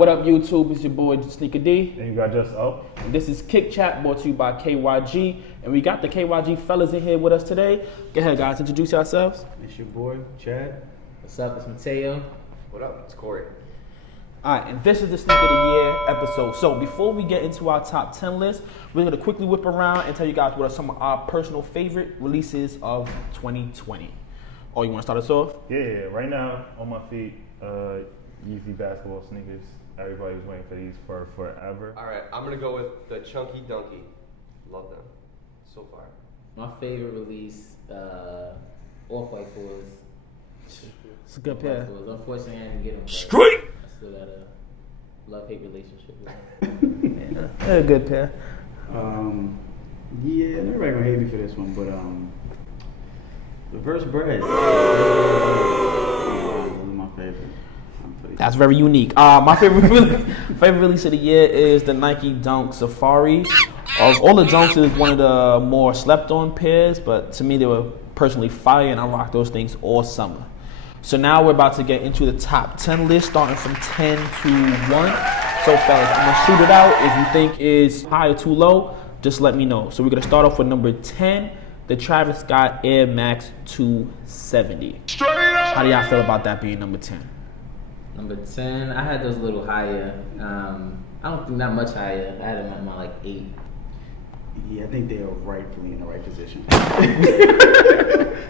What up, YouTube? It's your boy SNKR D. And you got Just-O. And this is Kick Chat, brought to you by KYG. And we got the KYG fellas in here with us today. Go ahead, guys. Introduce yourselves. It's your boy, Chad. What's up? It's Mateo. What up? It's Corey. All right, and this is the Sneak of the Year episode. So before we get into our top 10 list, we're going to quickly whip around and tell you guys what are some of our personal favorite releases of 2020. Oh, you want to start us off? Yeah, right now on my feet, Yeezy basketball sneakers. Everybody was waiting for these for forever. All right, I'm going to go with the Chunky Dunky. Love them. So far. My favorite release, Off-White Fours. It's a good pair. Unfortunately, I didn't get them. Straight! I still got a love-hate relationship with them. Yeah, a good pair. Yeah, everybody gonna hate me for this one, but Reverse Bread. Those are my favorite. That's very unique. My favorite release of the year is the Nike Dunk Safari. Of all the dunks, it was one of the more slept-on pairs, but to me, they were personally fire, and I rocked those things all summer. So now we're about to get into the top 10 list, starting from 10 to 1. So fellas, I'm gonna shoot it out. If you think it's high or too low, just let me know. So we're gonna start off with number 10, the Travis Scott Air Max 270. How do y'all feel about that being number 10? Number 10, I had those a little higher. I don't think that much higher. I had them at my like 8. Yeah, I think they are rightfully in the right position.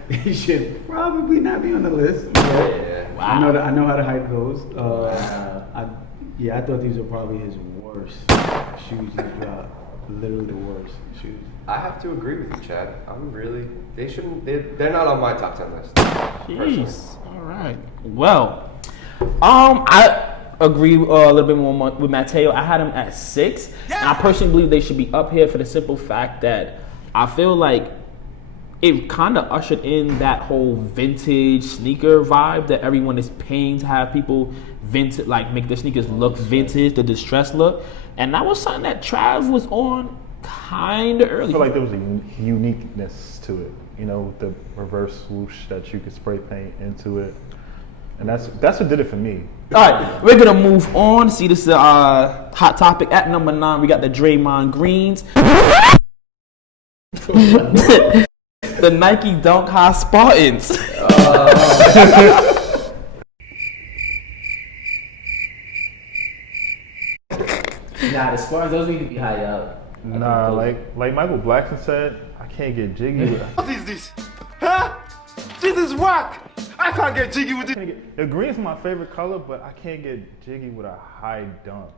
They should probably not be on the list. Yeah. Wow. I know how the hype goes. I thought these were probably his worst shoes he's dropped. Literally the worst shoes. I have to agree with you, Chad. They're not on my top 10 list. Jeez. All right. Well, I agree a little bit more with Mateo. I had him at 6, and I personally believe they should be up here for the simple fact that I feel like it kind of ushered in that whole vintage sneaker vibe that everyone is paying to have people vintage, like make their sneakers look vintage, the distressed look, and that was something that Trav was on kind of early. I feel like there was a uniqueness to it, you know, with the reverse swoosh that you could spray paint into it, and that's what did it for me. All right, we're gonna move on. See, this is a hot topic. At number 9, we got the Draymond Greens. The Nike Dunk High Spartans. Nah, the Spartans, those need to be high up. Nah, like Michael Blackson said, I can't get jiggy with What is this? Huh? This is whack! I can't get jiggy with it. The green's my favorite color, but I can't get jiggy with a high dunk.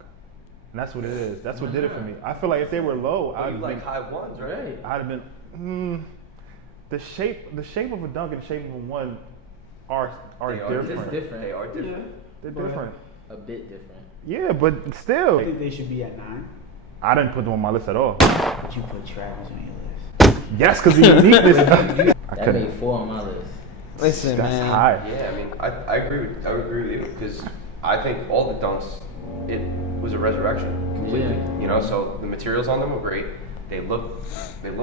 And that's what it is. That's what did it for me. I feel like if they were low, You like high ones, right? I'd have been. The shape of a dunk and the shape of a one are different. It's different. They are different. They're different. A bit different. Yeah, but still. I think they should be at 9. I didn't put them on my list at all. But you put Travis on your list. Yes, because the uniqueness. That made 4 on my list. Listen, That's man. high. Yeah, I mean, I agree with you because I think all the dunks, it was a resurrection completely. Yeah. You know, so the materials on them were great. They looked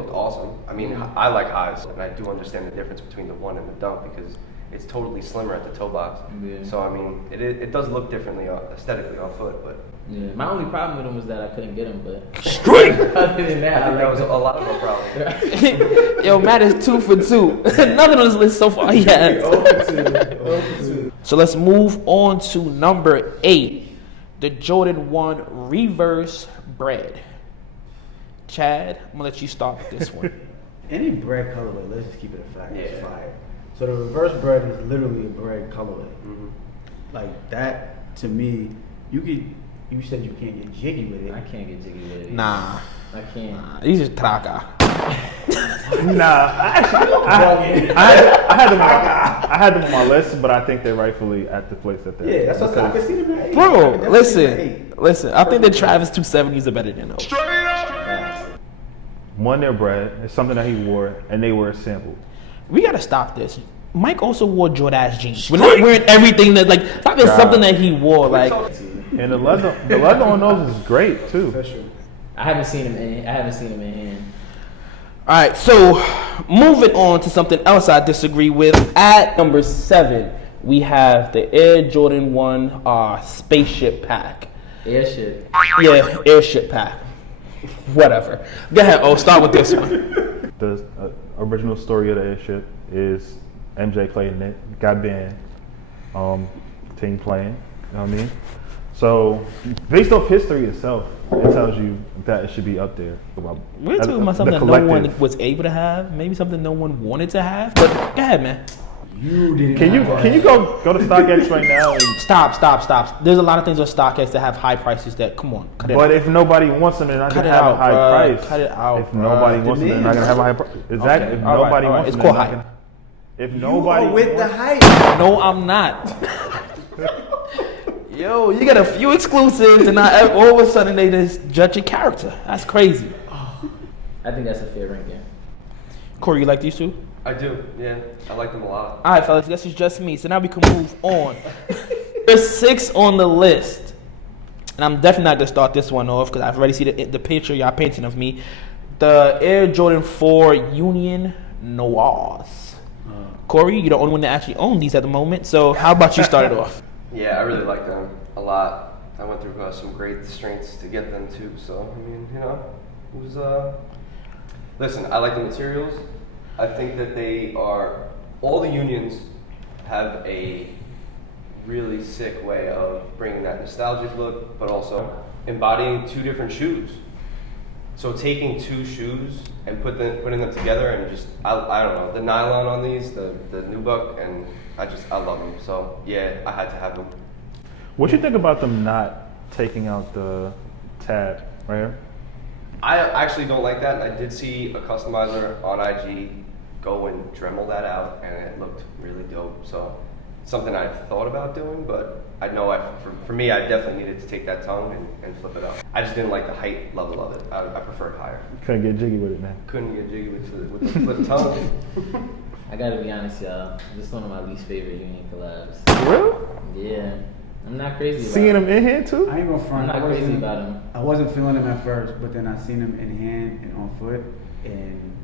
awesome. I mean, I like highs, and I do understand the difference between the one and the dunk because it's totally slimmer at the toe box. Yeah. So I mean, it does look differently aesthetically on foot, but Yeah, my only problem with them was that I couldn't get them, but Straight. other than that, I think that was a them. lot of our problem. Yo, Matt is 2 for 2. Nothing on this list so far he has. So let's move on to number 8, the Jordan 1 Reverse Bread. Chad, I'm gonna let you start with this one. Any bread colorway, let's just keep it a fact. It's Yeah. fire. So the reverse bread is literally a bread colorway. Mm-hmm. Like that, to me, you said you can't get jiggy with it. I can't get jiggy with it. Nah, I can't. these are traca. I had them on my list, but I think they're rightfully at the place that they're. Yeah, that's what I can see them at 8. Bro, I can definitely see them at listen. 8. Listen, I think the Travis 270s are better than those. One, their bread. It's something that he wore, and they were a sample. We gotta stop this. Mike also wore Jordache jeans. We're not wearing everything that like stop being something that he wore. Like, And the leather on those is great too. For sure. I haven't seen him in hand. all right. So moving on to something else I disagree with. At number 7, we have the Air Jordan 1 Spaceship Pack. Airship. Yeah, airship pack. Whatever. Go ahead. Oh, start with this one. The original story of the airship is MJ played in it, got banned, team playing, you know what I mean? So, based off history itself, it tells you that it should be up there. We're talking about something that no one was able to have, maybe something no one wanted to have. But go ahead, man. You didn't. Can you go to StockX right now? And, Stop. There's a lot of things on StockX that have high prices that, come on, cut it but out. if nobody wants them, they're not Cut gonna it have out, a high bruh. price. Cut it out, If nobody wants them, they're not gonna have a high price. Exactly. Okay, If all right, nobody all right. wants It's them, called they're not hype. gonna. If You nobody are with the wants- hype. No, I'm not. Yo, you got a few exclusives, and all of a sudden they just judge your character. That's crazy. I think that's a fair ranking. Corey, you like these two? I do, yeah. I like them a lot. All right, fellas, this is just me. So now we can move on. There's 6 on the list, and I'm definitely not gonna start this one off because I've already seen the picture y'all painting of me. The Air Jordan 4 Union Noirs. Corey, you're the only one that actually own these at the moment. So how about you start it off? Yeah, I really like them a lot. I went through some great strengths to get them too. So I mean, you know, it was. Listen, I like the materials. I think that they are all the unions have a really sick way of bringing that nostalgic look, but also embodying 2 different shoes. So taking 2 shoes and putting them together and just I don't know, the nylon on these, the nubuck, and I love them. So yeah, I had to have them. What you think about them not taking out the tab right here? I actually don't like that. I did see a customizer on IG go and Dremel that out, and it looked really dope. So it's something I've thought about doing, but I know for me, I definitely needed to take that tongue and flip it up. I just didn't like the height level of it. I preferred higher. Couldn't get jiggy with it, man. Couldn't get jiggy with the flip tongue. I gotta be honest, y'all. This is one of my least favorite Union collabs. For real? Yeah, I'm not crazy about Seeing them. them in here too? I ain't gonna front. I'm not crazy about them. I wasn't feeling them at first, but then I seen them in hand and on foot, and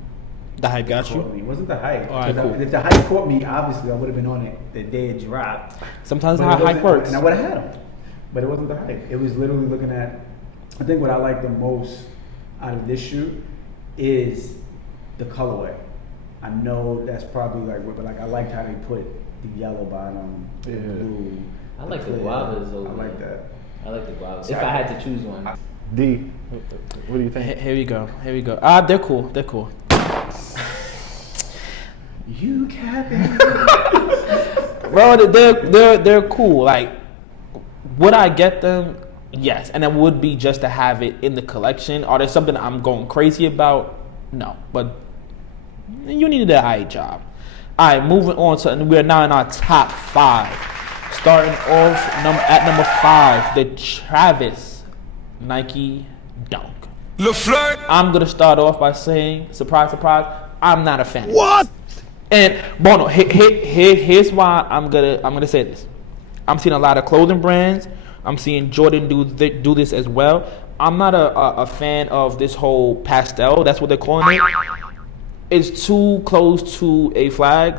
The hype got caught you. me. It wasn't the hype. All right, 'Cause cool. If the hype caught me, obviously I would have been on it the day it dropped. Sometimes But how it hype wasn't- works. And I would have had them, but it wasn't the hype. It was literally looking at. I think what I like the most out of this shoe is the colorway. I know that's probably but like I liked how they put the yellow bottom, the Yeah. blue. I like the clear. guavas over I like here. that. I like the guavas. If I had to choose one. D, what do you think? Here we go. They're cool. You capping? Bro, they're cool. Like, would I get them? Yes, and it would be just to have it in the collection. Are there something I'm going crazy about? No, but you needed an eye job. All right, moving on to, and we're now in our top 5. Starting off at number 5, the Travis Nike Dunk. I'm gonna start off by saying, surprise, I'm not a fan. What? And Bono, here's why I'm gonna say this. I'm seeing a lot of clothing brands. I'm seeing Jordan do this as well. I'm not a fan of this whole pastel. That's what they're calling it. It's too close to a flag.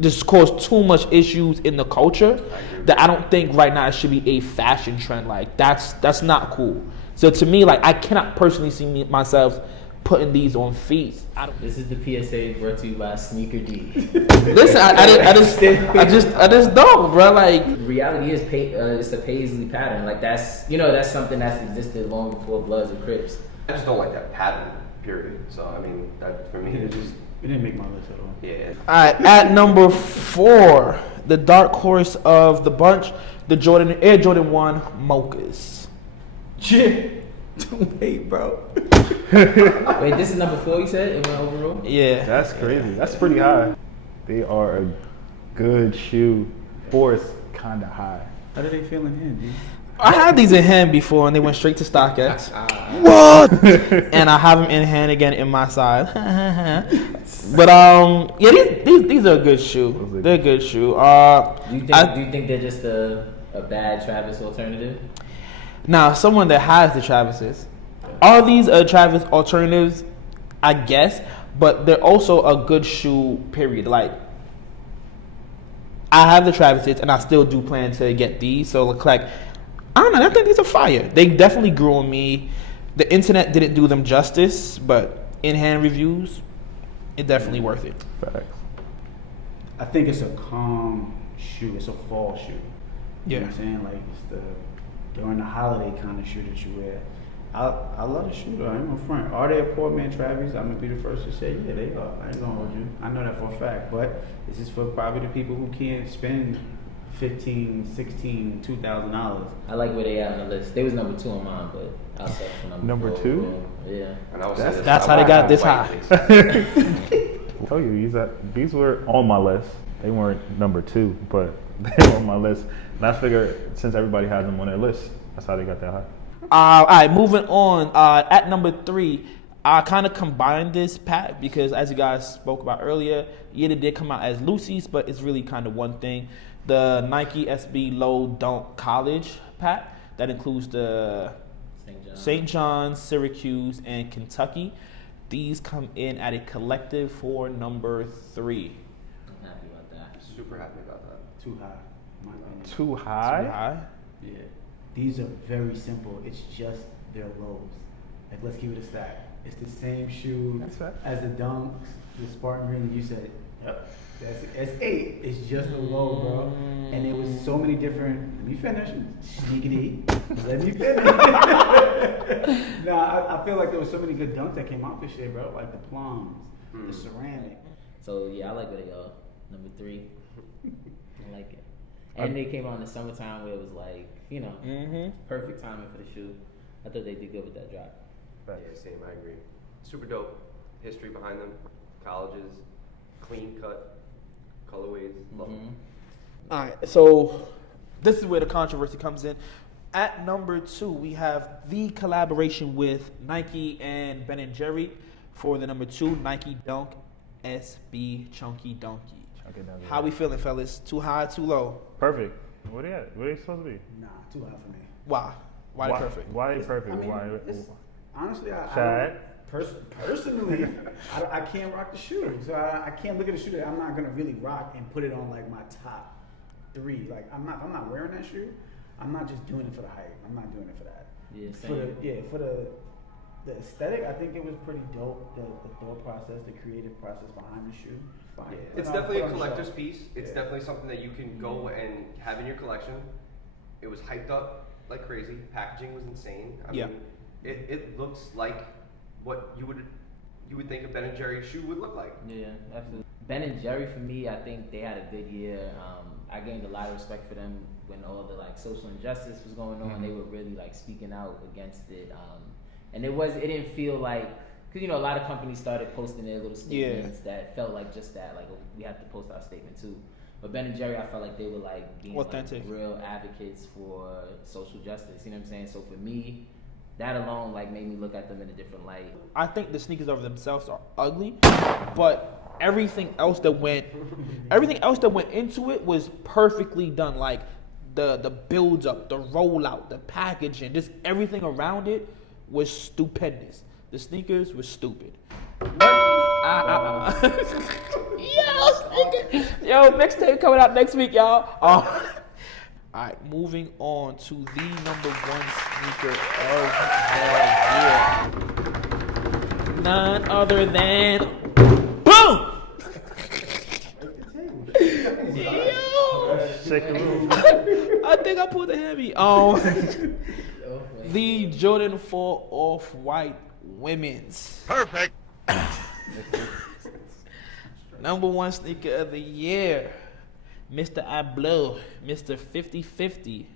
This caused too much issues in the culture that I don't think right now it should be a fashion trend. Like that's not cool. So to me, like I cannot personally see myself putting these on feet. This is the PSA brought to you by Sneaker D. Listen, I just don't, bro. Like The reality is, it's a paisley pattern. Like that's something that's existed long before Bloods and Crips. I just don't like that pattern. Period. So I mean, that for me, it just It didn't make my list at all. yeah. all right, at number 4, the dark horse of the bunch, the Air Jordan 1 Mochas. Don't hate, bro. Wait, this is number 4. You said it went overall. Yeah. That's crazy. That's pretty high. They are a good shoe. 4 is kind of high. How do they feel in hand, dude? I had these in hand before, and they went straight to StockX. What? And I have them in hand again in my size. But yeah, these are a good shoe. They're a good shoe. Do you think they're just a bad Travis alternative? Now, someone that has the Travises, are these Travis alternatives? I guess, but they're also a good shoe. Period. Like, I have the Travises, and I still do plan to get these. So, look like, I don't know. I think these are fire. They definitely grew on me. The internet didn't do them justice, but in-hand reviews, it definitely worth it. Facts. I think it's a calm shoe. It's a fall shoe. You know Yeah. what I'm saying? Like it's the during the holiday kind of shoe that you wear. I love the shoe though. I ain't gonna front. Are they a poor man Travis? I'm gonna be the first to say, yeah, they are. I ain't gonna hold you. I know that for a fact. But this is for probably the people who can't spend $15, $16, $2,000. I like where they at on the list. They was number 2 on mine, but I'll say for Number four, 2? Yeah. And I was That's how they got this high. I tell you, these were on my list. They weren't number 2, but they were on my list. And I figured since everybody has them on their list, that's how they got that high. All right, moving on. At number 3, I kind of combined this pack because, as you guys spoke about earlier, yeah, they did come out as Lucy's, but it's really kind of one thing. The Nike SB Low Dunk College pack that includes the St. John's, Syracuse, and Kentucky. These come in at a collective for number 3. I'm happy about that. Super happy about that. Too high. In my opinion. Too high? Too high? Yeah. These are very simple. It's just their lows. Like, let's keep it a stack. It's the same shoe That's right. as the Dunks, the Spartan Green. You said, yep, that's 8. It's just a low, bro. And it was so many different. Let me finish. Sneakity. Let me finish. I feel like there was so many good dunks that came out this year, bro. Like the plums, the ceramic. So yeah, I like where they are. Number 3. I like it. And they came out in the summertime where it was like, you know, perfect timing for the shoe. I thought they did good with that drop. Yeah, same. I agree. Super dope. History behind them. Colleges. Clean cut. Colorways. Love them. All right, so this is where the controversy comes in. At number 2, we have the collaboration with Nike and Ben & Jerry for the number 2 Nike Dunk SB Chunky Donkey. How we feeling, fellas? Too high, too low? Perfect. Where they at? Where they supposed to be? Nah, too high for me. Why? Why perfect? Why they perfect? I mean, Why? honestly, Shad? personally, I can't rock the shoe. So I can't look at a shoe that I'm not gonna really rock and put it on like my top 3. Like I'm not wearing that shoe. I'm not just doing it for the hype. I'm not doing it for that. Yeah, same. For the aesthetic, I think it was pretty dope. The thought process, the creative process behind the shoe. Fine. It's definitely a collector's piece. It's definitely something that you can go and have in your collection. It was hyped up like crazy. Packaging was insane. I mean, it looks like what you would think a Ben & Jerry's shoe would look like. Yeah, absolutely. Ben & Jerry, for me, I think they had a good year. I gained a lot of respect for them when all the like social injustice was going on. They were really like speaking out against it. And it didn't feel like, because you know a lot of companies started posting their little statements that felt like just that, like, oh, we have to post our statement too. But Ben & Jerry, I felt like they were like being authentic, like, real advocates for social justice. You know what I'm saying? So for me, that alone like made me look at them in a different light. I think the sneakers over themselves are ugly, but everything else that went into it was perfectly done. Like the build up, the rollout, the packaging, just everything around it was stupendous. The sneakers were stupid. Yo, mixtape coming out next week, y'all. All right, moving on to the number 1 sneaker of the year. None other than boom. Shake the room. I think I pulled the heavy. The Jordan 4 Off-White Women's. Perfect. Number 1 sneaker of the year. Mr. Ablo, Mr. 50/50.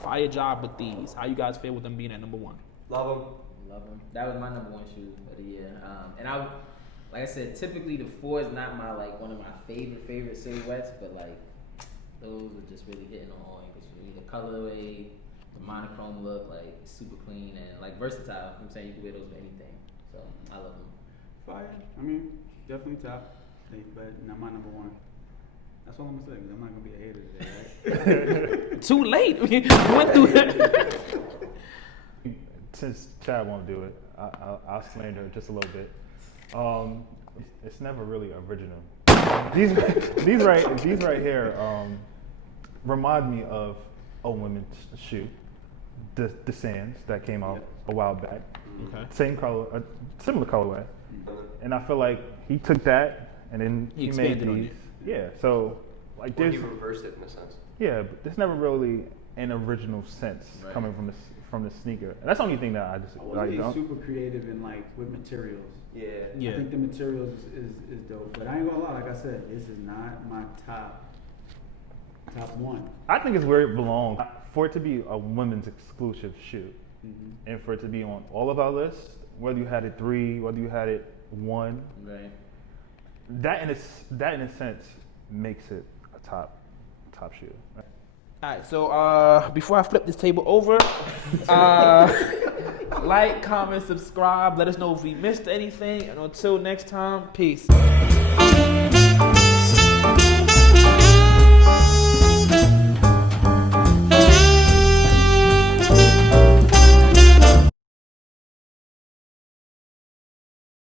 Fire job with these. How you guys feel with them being at number 1? Love them. Love them. That was my number 1 shoe of the year. And like I said, typically the 4 is not my like one of my favorite silhouettes, but like those are just really hitting on all angles for me. The colorway, the monochrome look, like super clean and like versatile. I'm saying you can wear those with anything. So I love them. Fire. I mean, definitely top. But not my number 1. That's all I'm gonna say. 'Cause I'm not gonna be a hater today, right? Too late. We went through it. Since Chad won't do it, I'll slander it just a little bit. It's never really original. These right here remind me of a women's shoe. the Sands that came out a while back. Okay. Same color, similar colorway. And I feel like he took that and then He he made expanded on these. Yeah. So like Or there's he reversed it in a sense. yeah, but there's never really an original sense Right. coming from the sneaker. And that's the only thing that I just I like. wasn't super creative in like with materials. Yeah. Yeah. I think the materials is dope, but I ain't gonna lie. Like I said, this is not my top one. I think it's where it belongs. For it to be a women's exclusive shoe, Mm-hmm. and for it to be on all of our lists, whether you had it 3, whether you had it 1, Right. that in a sense makes it a top shoe. Right? All right, so before I flip this table over, like, comment, subscribe. Let us know if we missed anything. And until next time, peace.